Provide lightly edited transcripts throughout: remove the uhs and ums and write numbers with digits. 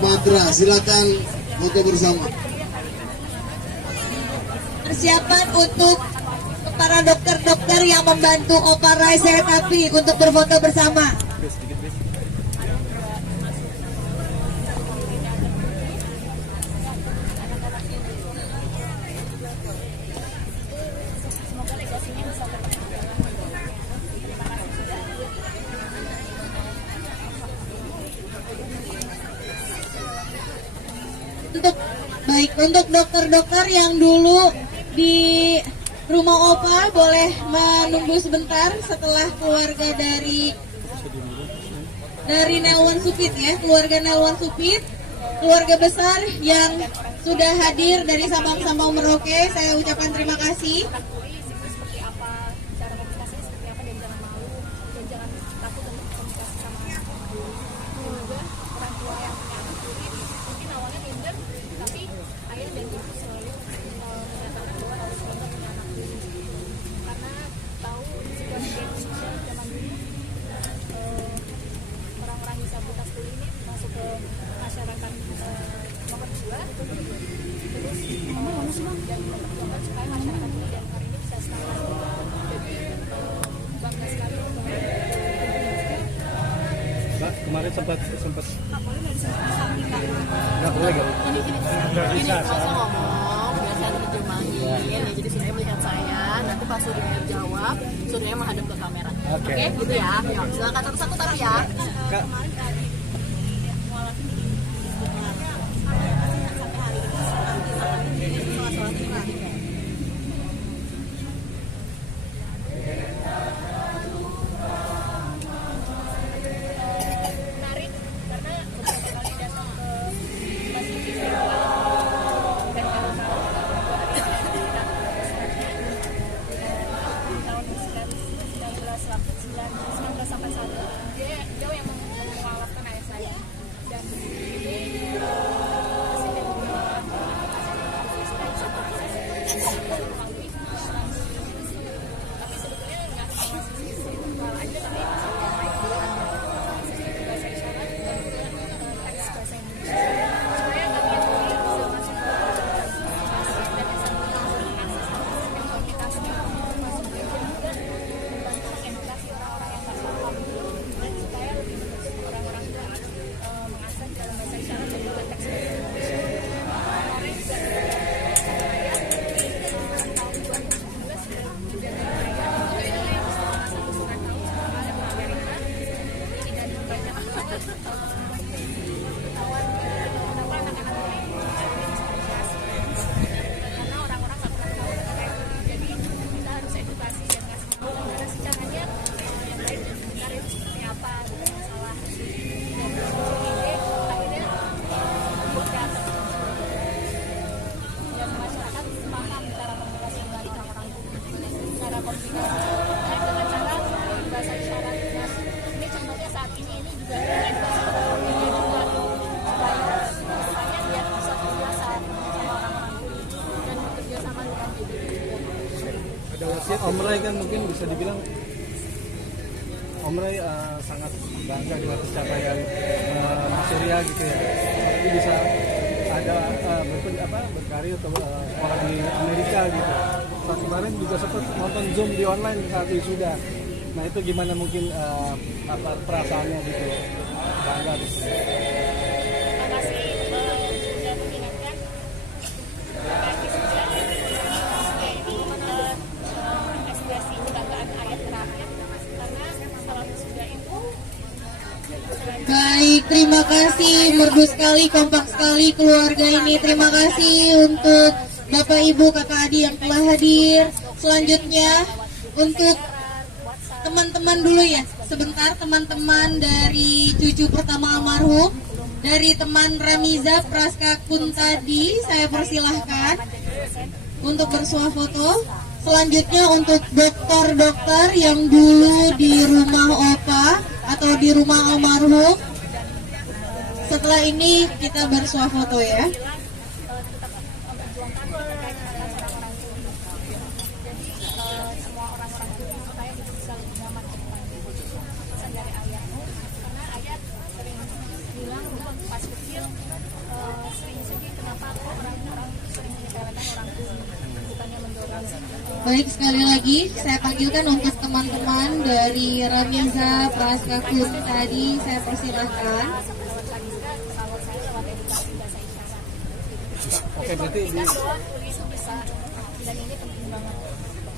Badra, silakan foto bersama. Persiapan untuk para dokter-dokter yang membantu operasi terapi untuk berfoto bersama. Untuk dokter-dokter yang dulu di rumah Opa boleh menunggu sebentar setelah keluarga dari Nelwan Supit ya, keluarga Nelwan Supit, keluarga besar yang sudah hadir dari Sabang-Sabang Merauke, saya ucapkan terima kasih. Kemarin sempat nggak boleh Ini langsung ngomong, biasanya terjemahin ya, jadi Surya melihat saya, nanti pas Surya jawab, Surya menghadap ke kamera. Oke, gitu ya. Yuk, silakan satu-satu tapi ya. Om Ray kan mungkin bisa dibilang Om Ray sangat bangga dengan pencapaian Mas Surya gitu ya. Tapi bisa ada berkarir atau orang di Amerika gitu. Saat kemarin juga sempat nonton Zoom di online saat wisuda. Nah itu gimana mungkin perasaannya gitu, bangga gitu. Terima kasih sudah mengingatkan bagi sosial ini ekspresi kebanggaan ayat terakhir karena salah wisuda itu. Baik, terima kasih, merdu sekali, kompak sekali keluarga ini. Terima kasih untuk Bapak Ibu Kakak Adik yang telah hadir. Selanjutnya untuk teman-teman dulu ya, sebentar teman-teman dari cucu pertama almarhum, dari teman Ramiza Praskakun tadi, saya persilahkan untuk bersuah foto. Selanjutnya untuk dokter-dokter yang dulu di rumah Opa atau di rumah almarhum. Setelah ini kita bersuah foto ya. Baik, sekali lagi saya panggilkan untuk teman-teman dari Ramiza Praskakun tadi, saya persilahkan. Oke, berarti di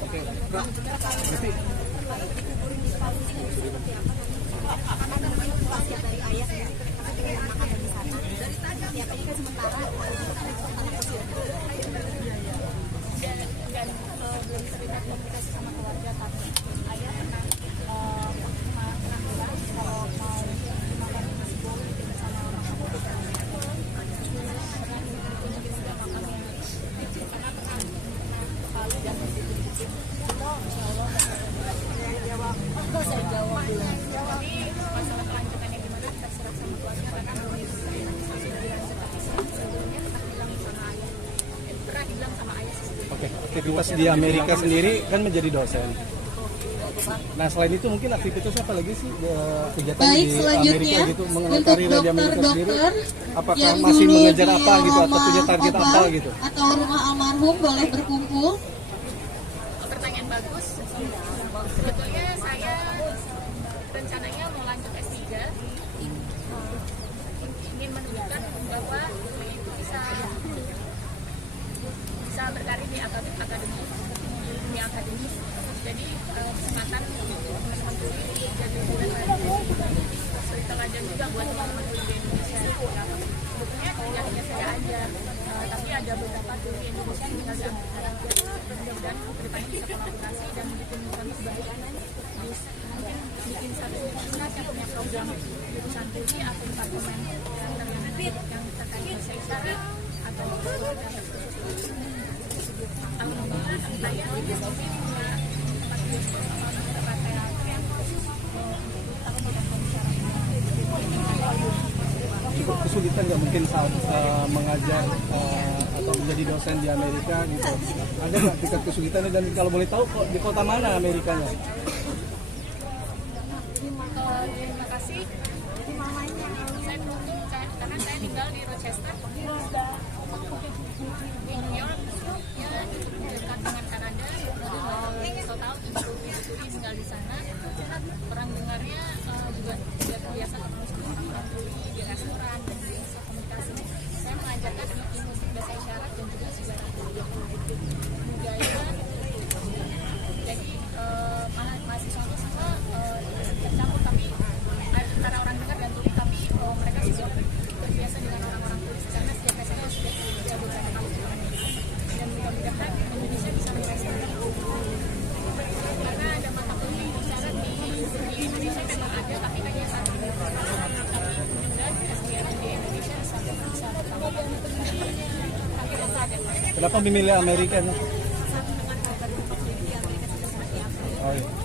Oke, berarti dan belum terlibat komunikasi sama keluarga, tapi ayah pernah bilang kalau mau dimakan nasi goreng bersama orang tua pernah dikunjungi juga makamnya karena pernah ke Palu dan itu insya Allah saya jawab dulu. Tapi masalah kelanjutannya gimana kita serah sama keluarga karena sudah bilang seperti sebelumnya pernah dibilang sama ayah. Oke, pas di Amerika sendiri kan menjadi dosen. Nah selain itu mungkin aktivitasnya apa lagi sih kegiatan Baik, di selanjutnya Amerika gitu mengenai untuk karir di Amerika sendiri? dokter-dokter Apakah yang masih dulu mengejar di apa gitu atau punya rumah target Opa apa gitu? atau rumah almarhum boleh berkumpul. Pertanyaan bagus. Sebetulnya saya rencananya mau lanjut S3, ingin menunjukkan bahwa itu bisa berkarir di akademi, dunia akademis. Jadi kesempatan untuk teman-teman tuli jadi bulan lagi cerita aja juga buat teman-teman tuli di Indonesia. Sebetulnya kerjanya saya aja, tapi ada beberapa tuli Indonesia yang tinggal di Amerika. Mudah-mudahan kedepannya bisa kolaborasi dan bikin kami sebaik mungkin bikin satu universitas yang punya program jurusan tuli atau departemen yang terkait bahasa isyarat atau alhamdulillah saya di sini punya tempat bioskop sama tempat teater yang Cukup kesulitan nggak mungkin saat mengajar atau menjadi dosen di Amerika gitu? Ada nggak tingkat kesulitannya dan kalau boleh tahu di kota mana Amerikanya? Terima kasih. Saya beruntung karena saya tinggal di Rochester, di New York, ya dekat dengan Kanada. Total 70 tuli tinggal di sana. Orang dengarnya juga tidak terbiasa ketemu sama orang-orang tuli di restoran dan di komunikasi. Saya mengajarkan musik bahasa isyarat dan juga sejarah budaya. Jadi mahasiswa itu semua tercampur, tapi antara orang dengar dan tuli, tapi mereka juga terbiasa dengan orang-orang tuli karena setiap SMA sudah beberapa kali dan mudah-mudahan Indonesia bisa merespon karena ada mata kuliah isyarat di Indonesia memang ada, tapi hanya satu. Mudah-mudahan SDM di Indonesia bisa bertambah. Kenapa memilih Amerika? Satu dengan di Amerika sudah seperti apa? Oh, iya.